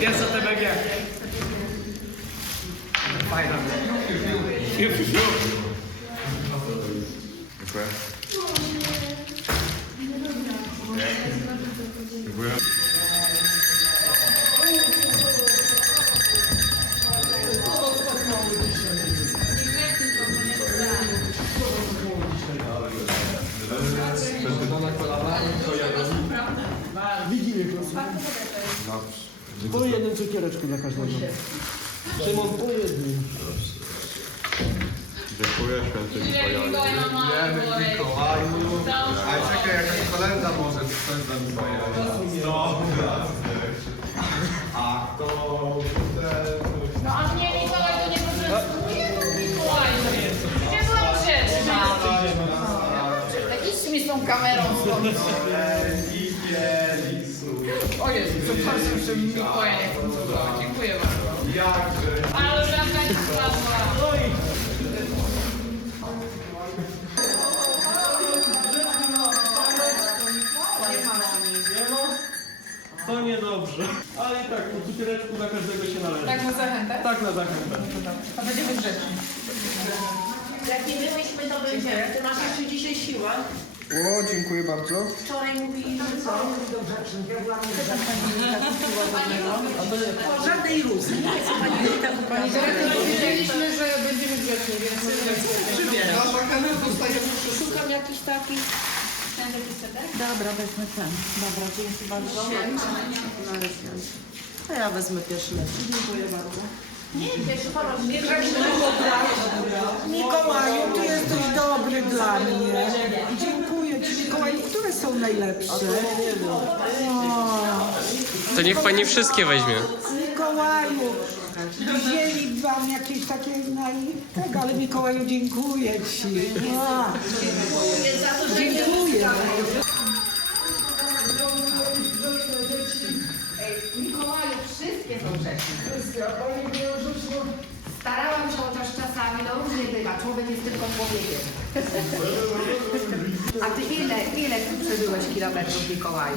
Pierwsza TBG. Fajna. Dziękuję. Cukiereczku dla każdego. Szymon, po jednym. Dziękuję, święty Mikołaju. Wiemy Mikołaju. A czekaj, jakaś kolenda może coś za Mikołaju. No. A to ten... No a mnie Mikołaj to nie poczęstuje, to Mikołaj. Nie byłam grzeczna. Mi z tą kamerą stąd. O Jezu, przepraszam, że Mikołaja nie poczęstował. Dziękuję bardzo. Jakże. Ale żadna nie spadła. To niedobrze. Ale i tak, po cukiereczku dla każdego się należy. Tak na zachętę? Tak na zachętę. A będziemy grzeczni. Jak nie byliśmy, to będziemy. Ty masz jeszcze dzisiaj siłę. O, dziękuję bardzo. Wczoraj mówili, że co? O żadnej iluzji. Pani Rita Pani dyrektor, powiedzieliśmy, że będziemy grzeczni, więc... Dostajemy Szukam jakiś taki. Dobra, wezmę ten. Dobra, dzięki bardzo. A ja wezmę pierwszy lepszy. Dziękuję bardzo. Nie, pierwszy porożny. Mikołaju, ty jesteś dobry dla mnie. Dziękuję Ci, Mikołaju. Które są najlepsze? O, To niech pani wszystkie weźmie. Mikołaju, wzięli wam jakieś takie naj... Tak, ale Mikołaju, dziękuję Ci. Dziękuję. Mikołaju, wszystkie są grzeczne. Starałam się chociaż czasami, no różnie bywa, człowiek jest tylko człowiekiem. A ty ile, ile ty przebyłeś kilometrów Mikołaju?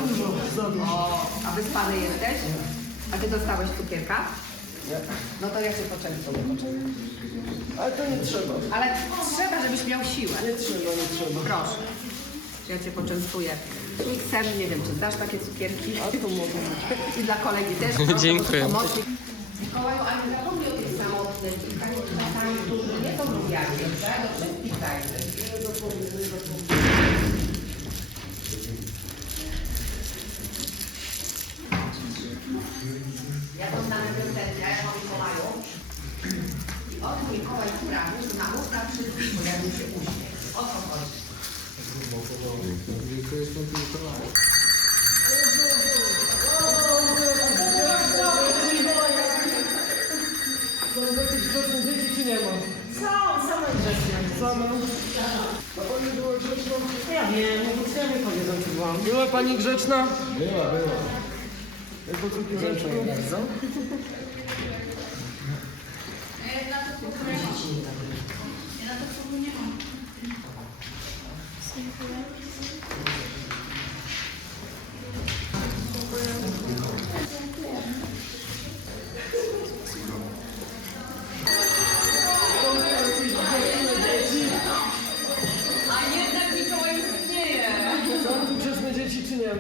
O, a wyspany jesteś? A ty dostałeś cukierka? No to ja cię poczęstuję. Ale to nie trzeba. Ale trzeba, żebyś miał siłę. Nie trzeba, nie trzeba. Proszę. Ja cię poczęstuję. Miksem, nie wiem, czy dasz takie cukierki? A to mogę. I dla kolegi też. Dziękuję. Mikołaju, ale zapomnij o tych samotnych i takich czasami, którzy nie są lubiani, tak? Do wszystkich dajmy. To na reprezentacja, ja mam Mikołaju. I o tym Mikołaj sprawił, że na ustach wszystkich pojawił się uśmiech. O co chodzi? Same. A pani była grzeczna? Ja wiem, to ja nie powiedzą, czy byłam. Była pani grzeczna? Była, była. Jak po cukiereczku? A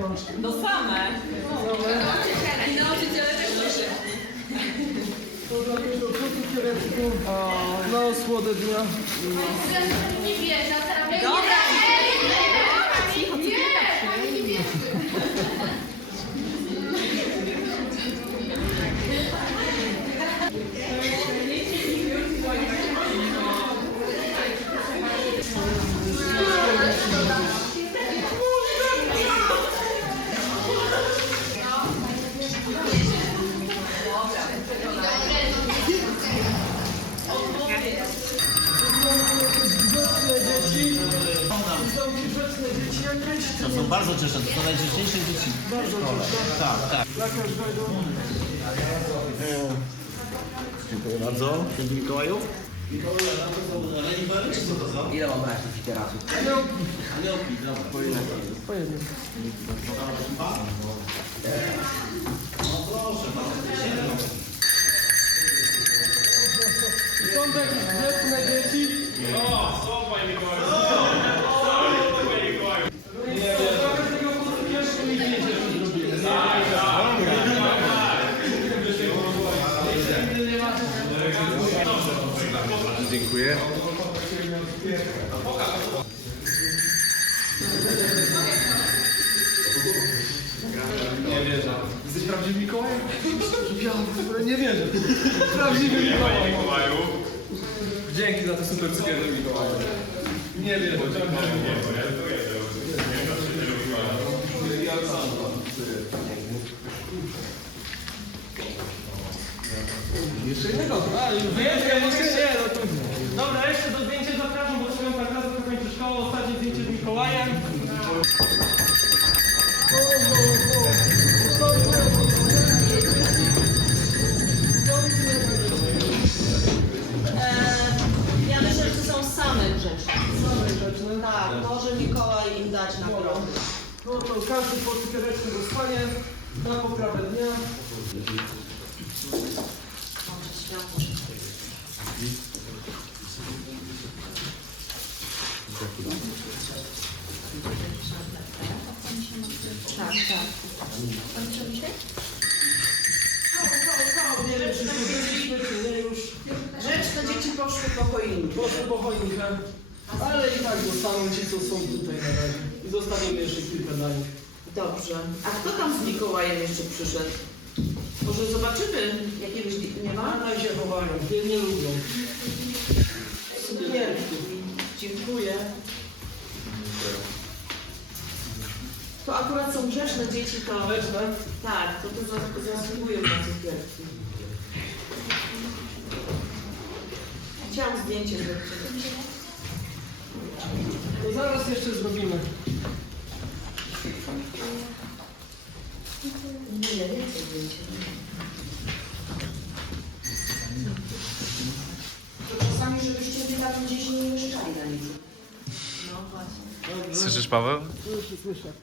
ma? No same. I nauczyciele też proszę. To po cukiereczku. No, słode dnia. Nie wiesz, a teraz... Dobra. Są bardzo grzeczne, to są dzieci w szkole. Tak, tak. Dla każdego. Dziękuję bardzo. Święty Mikołaju. Ile mam brać tych literatów? Aniołki, dobra. Po ile? Po jednym. Są to jakieś grzeczne dzieci? O, są panie Mikołaju. Nie wiem. Trochę tego po prostu ciężko mi zdjęcie Dziękuję. Jesteś prawdziwy Mikołaj? Nie wierzę. Prawdziwy Mikołaj. Dzięki za te super cukierki Mikołaju. Nie wierzę. Jeszcze jednego? A, już wyjeżdżam, jeszcze nie, no to... Dobra, jeszcze do zdjęcia zapraszam, bo swoją razem kończy szkołę, ostatnie zdjęcie z Mikołajem. Eee, ja myślę, że to są same grzeczne. Same grzeczne. Tak, może Mikołaj im dać nagrodę. No to każdy po cukiereczku dostanie na poprawę dnia. Może światło. Tak, tak. Nie to byliśmy, czy nie już. Grzeczne dzieci poszły po choinkę. Poszły po choinkę. Ale i tak zostaną ci, co są tutaj na razie. I zostawimy jeszcze kilka dla nich. Dobrze. A kto tam z Mikołajem jeszcze przyszedł? Może zobaczymy jakiegoś... Nie ma? One się chowają, nie, nie lubią. Cukierki. Dziękuję. To akurat są grzeczne dzieci, to... Grzeczne? Tak, to to za- zasługują na cukierki. Chciałam zdjęcie zrobić. To zaraz jeszcze zrobimy. Nie, więcej zdjęcie. To czasami, żebyście mnie tam gdzieś nie mieszkali na nim. No właśnie. Słyszysz, Paweł? Już słyszę.